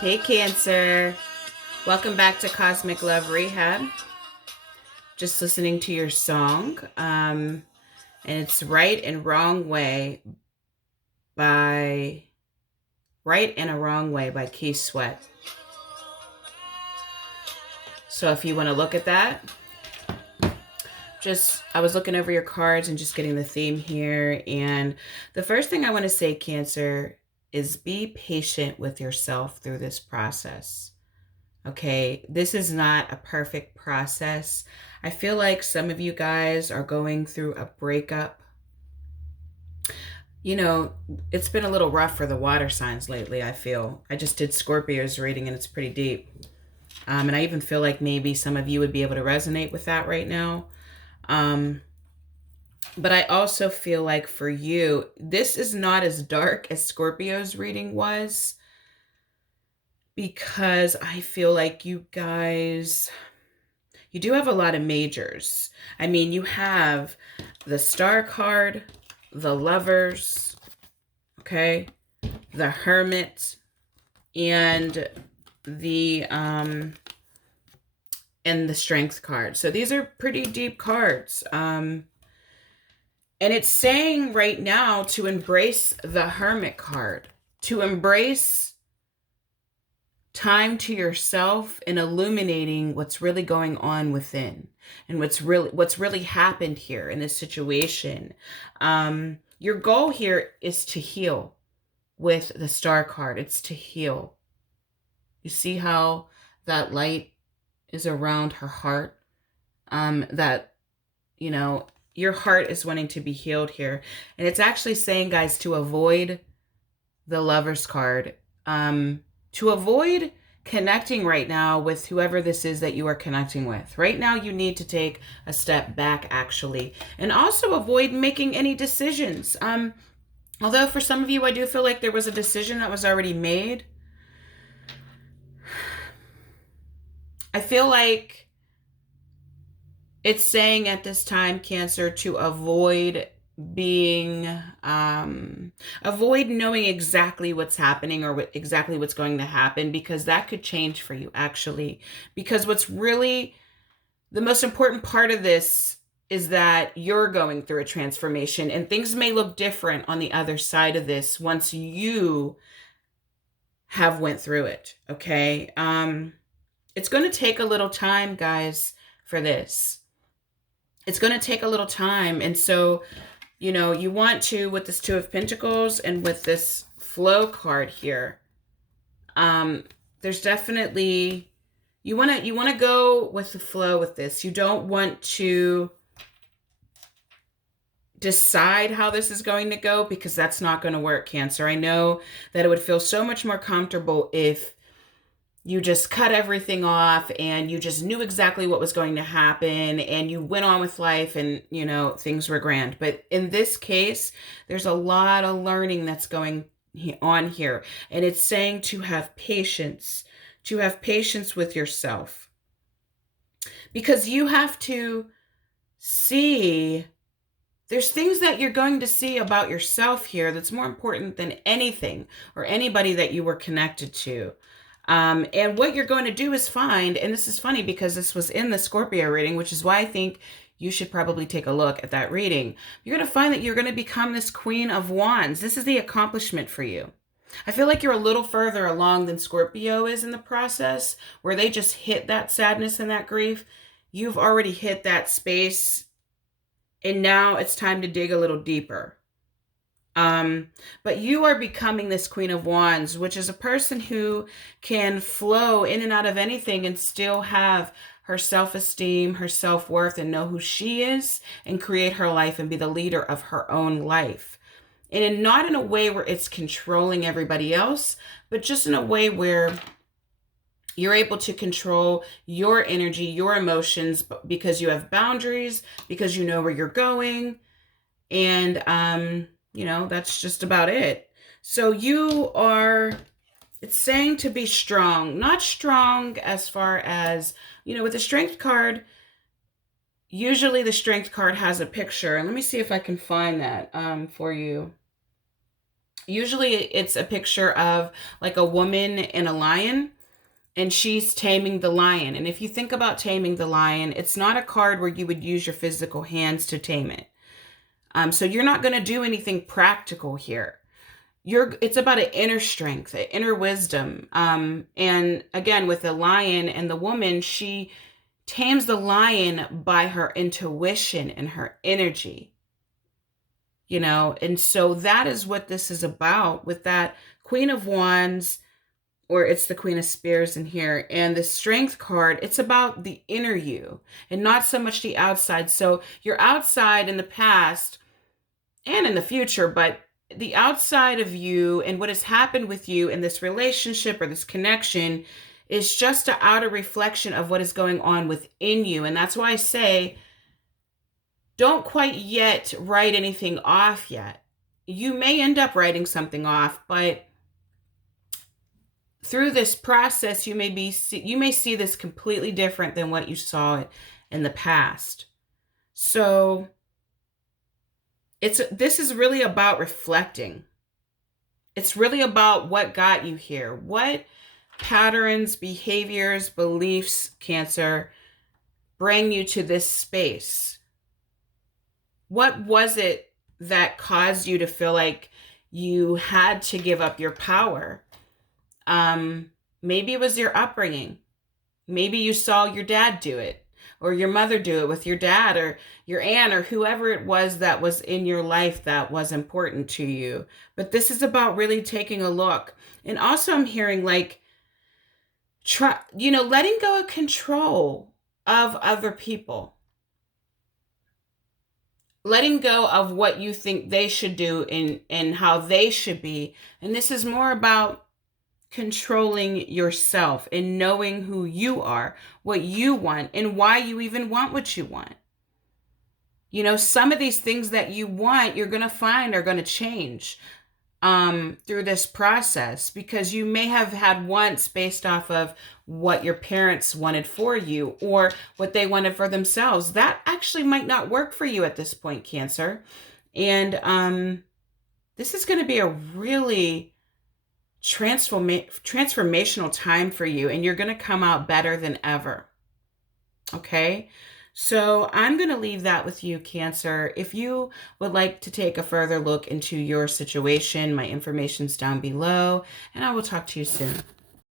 Hey Cancer, welcome back to Cosmic Love Rehab. Just listening to your song, and it's Right and Wrong Way by Right and a Wrong Way by Key Sweat. So if you want to look at that, I was looking over your cards and just getting the theme here. And the first thing I want to say, Cancer, is be patient with yourself through this process. Okay, this is not a perfect process. I feel like some of you guys are going through a breakup. You know, it's been a little rough for the water signs lately, I feel. I just did Scorpio's reading and it's pretty deep. And I even feel like maybe some of you would be able to resonate with that right now. But I also feel like for you, this is not as dark as Scorpio's reading was, because I feel like you guys, you do have a lot of majors. I mean, you have the Star card, the Lovers, okay, the Hermit, and the Strength card. So these are pretty deep cards. And it's saying right now to embrace the Hermit card, to embrace time to yourself and illuminating what's really going on within and what's really happened here in this situation. Your goal here is to heal with the Star card. It's to heal. You see how that light is around her heart? That, you know, your heart is wanting to be healed here. And it's actually saying, guys, to avoid the Lover's card, to avoid connecting right now with whoever this is that you are connecting with. Right now, you need to take a step back, actually, and also avoid making any decisions. Although for some of you, I do feel like there was a decision that was already made. I feel like it's saying at this time, Cancer, to avoid being avoid knowing exactly what's happening or exactly what's going to happen, because that could change for you, actually. Because what's really the most important part of this is that you're going through a transformation, and things may look different on the other side of this once you have went through it. Okay, it's going to take a little time, guys, for this. It's going to take a little time. And so, you know, you want to, with this Two of Pentacles and with this Flow card here, there's definitely, you want to go with the flow with this. You don't want to decide how this is going to go, because that's not going to work, Cancer. I know that it would feel so much more comfortable if you just cut everything off and you just knew exactly what was going to happen and you went on with life and, you know, things were grand. But in this case, there's a lot of learning that's going on here. And it's saying to have patience with yourself, because you have to see, there's things that you're going to see about yourself here that's more important than anything or anybody that you were connected to. And what you're going to do is find, and this is funny because this was in the Scorpio reading, which is why I think you should probably take a look at that reading. You're going to find that you're going to become this Queen of Wands. This is the accomplishment for you. I feel like you're a little further along than Scorpio is in the process, where they just hit that sadness and that grief. You've already hit that space, and now it's time to dig a little deeper. But you are becoming this Queen of Wands, which is a person who can flow in and out of anything and still have her self-esteem, her self-worth, and know who she is and create her life and be the leader of her own life. And not in a way where it's controlling everybody else, but just in a way where you're able to control your energy, your emotions, because you have boundaries, because you know where you're going. And, you know, that's just about it. So you are, it's saying to be strong, not strong as far as, you know, with the Strength card, usually the Strength card has a picture. And let me see if I can find that for you. Usually it's a picture of like a woman and a lion, and she's taming the lion. And if you think about taming the lion, it's not a card where you would use your physical hands to tame it. So you're not going to do anything practical here. It's about an inner strength, an inner wisdom. And again, with the lion and the woman, she tames the lion by her intuition and her energy, and so that is what this is about with that Queen of Wands, or it's the Queen of Spears in here, and the Strength card. It's about the inner you and not so much the outside. So you're outside in the past and in the future, but the outside of you and what has happened with you in this relationship or this connection is just an outer reflection of what is going on within you. And that's why I say, don't quite yet write anything off yet. You may end up writing something off, but through this process, you may see this completely different than what you saw it in the past. So this is really about reflecting. It's really about what got you here. What patterns, behaviors, beliefs, Cancer, bring you to this space? What was it that caused you to feel like you had to give up your power? Maybe it was your upbringing. Maybe you saw your dad do it, or your mother do it with your dad, or your aunt, or whoever it was that was in your life that was important to you. But this is about really taking a look. And also I'm hearing like, letting go of control of other people. Letting go of what you think they should do and how they should be. And this is more about controlling yourself and knowing who you are, what you want, and why you even want what you want. Some of these things that you want, you're going to find are going to change through this process, because you may have had wants based off of what your parents wanted for you or what they wanted for themselves. That actually might not work for you at this point, Cancer. And this is going to be a really transformational time for you, and you're going to come out better than ever. Okay? So I'm going to leave that with you, Cancer. If you would like to take a further look into your situation, my information's down below, and I will talk to you soon.